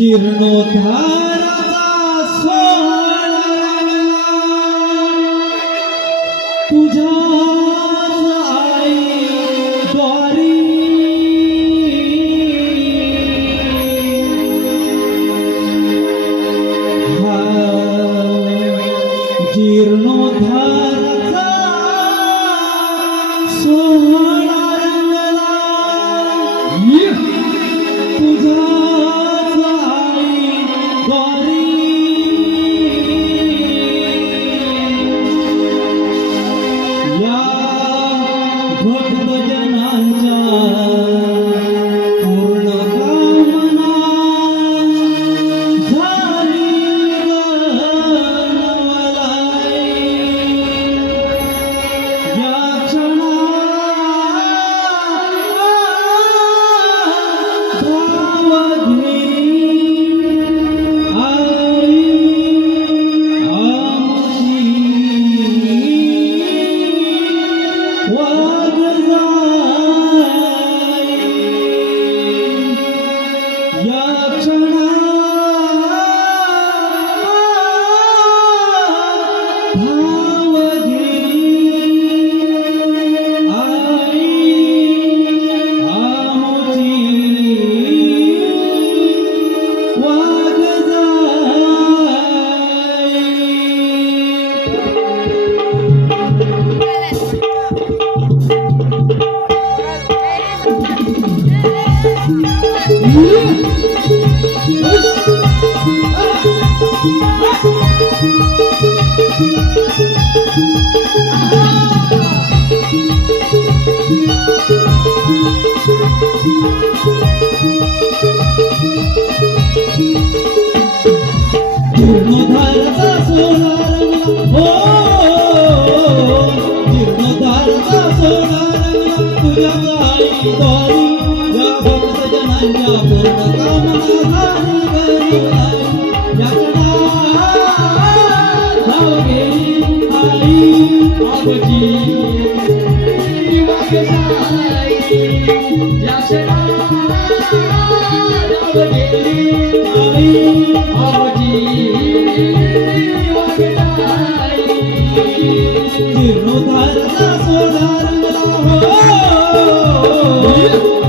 जीर्णोद्धाराचा सोहळा तुझ्या आई द्वारी हा जीर्णोद्धाराचा सोहळा रंगला तुझ्या जीर्णोद्धाराचा सोहळा रंगला जीर्णोद्धाराचा सोहळा रंगला तुझ्या आई द्वारी या भक्त जनांच्या पूर्ण कामना झाली गरुलाई या क्षणात धाव गेली आई आमची वागसाई या क्षणात धाव गेली आई जीर्णोद्धाराचा सोहळा रंगला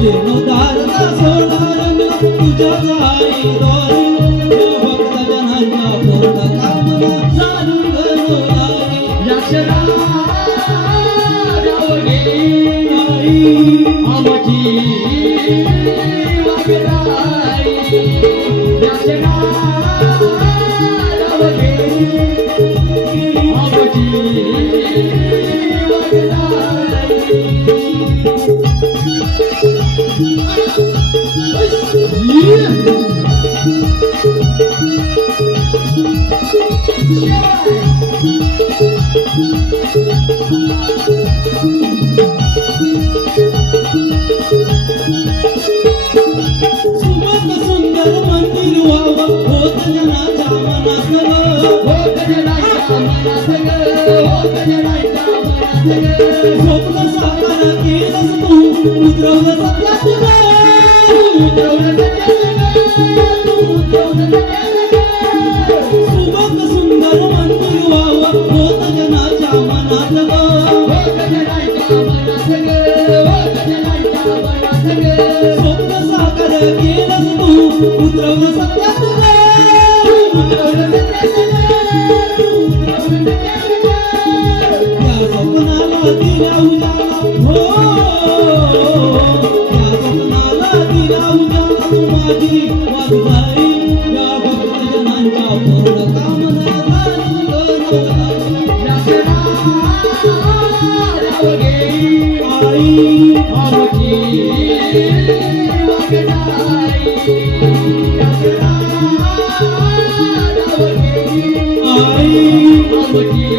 जीर्णोद्धाराचा सोहळा रंगला तुझ्या आई द्वारी या भक्त जनांच्या पूर्ण कामना झाली गरुलाई या क्षणात धाव गेली आई आमची वागसाई या क्षणात धाव गेली आमची सुंदर मंदिर व्हावं होत जनाच्या मनात होत जनाच्या मनात होत जनाच्या मनात स्वप्न साकार केलंस तू उतरवलं सत्यात उतरवलं सुबक सुंदर मंदिर व्हावं होत जनाच्या मनात होत जनाच्या मनात होत जनाच्या मनात स्वप्न साकार केलंस तू उतरवलं सत्यात उतरवलं त्या स्वप्नाला दिला उजाला हो त्या स्वप्नाला दिला उजाला तू माझी वागसाई या भक्त जनांच्या पूर्ण कामना झाली गरुलाई या क्षणात धाव गेली आई आमची वागसाई या क्षणात धाव गेली आई आमची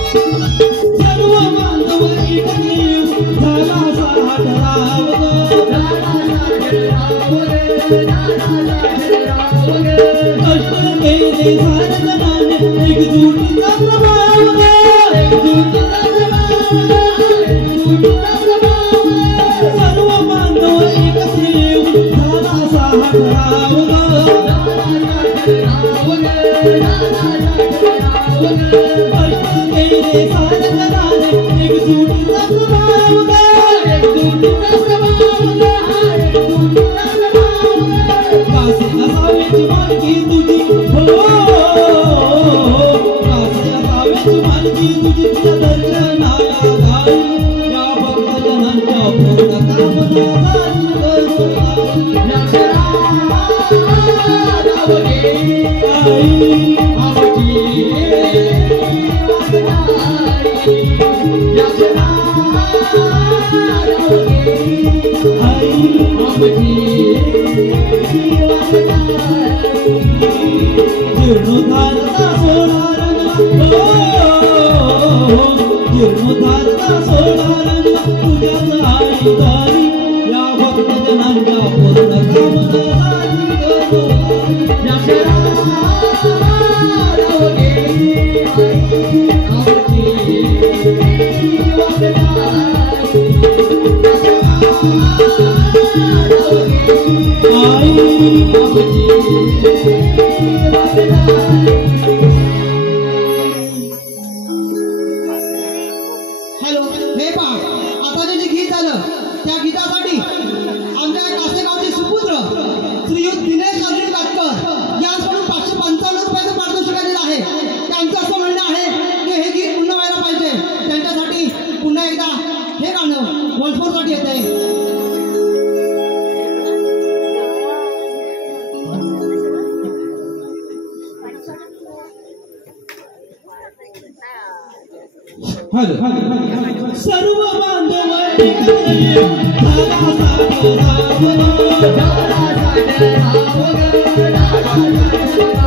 सर्व बांधव केले सारे जमाने एकजुटीचा प्रभाव ग एकजुटीचा प्रभाव सर्व बांधव एकत्र येऊन झाला असा हा ठराव ग कष्ट केले सारे जमाने एकजुटीचा प्रभाव ग एकजुटीचा प्रभाव कासे असावेची मालकी तुझी हो कासे असावेची मालकी तुझी तुझ्या दर्शनाला जाई या भक्तजनांच्या पूर्ण कामना झाली या शरणागत आई आमची वागणारी या शरणागत आई आमची जीर्णोद्धारचा सोळा रंगला जीर्णोद्धारचा सोळा रंगला तुझ्याच आई दारी या भक्तजनांच्या पूर्ण कामना झाली या शरणागत आई आमची हॅलो हे पहा आता जे गीत आलं त्या गीतासाठी आमच्या कासेगावचे सुपुत्र श्रीयुत दिनेश अर्जुन कातकर यास म्हणून 555 रुपयाचं पारितोषिक आलेलं आहे. त्यांचं असं म्हणणं आहे की हे गीत पुन्हा व्हायला पाहिजे. त्यांच्यासाठी पुन्हा एकदा हे गाणं वॉल्सफोरसाठी येत आहे. सर्व बांधव एकत्र येऊन झाला असा ठराव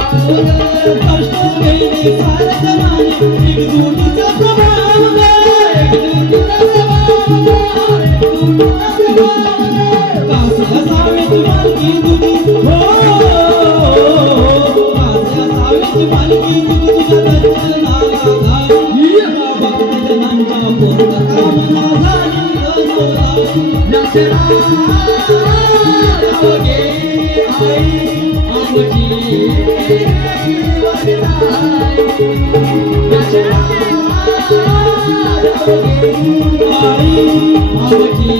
कष्ट केले सारे जमाने एकजुटीचा प्रभाव ग एकजुटीचा प्रभाव कासे असावेची मालकी तुझी हो कासे असावेची मालकी तुझी तुझ्या दर्शनाला जाई या भक्तजनांच्या पूर्ण कामना झाली या शरणागत आई आमची या शरणागत आई आमची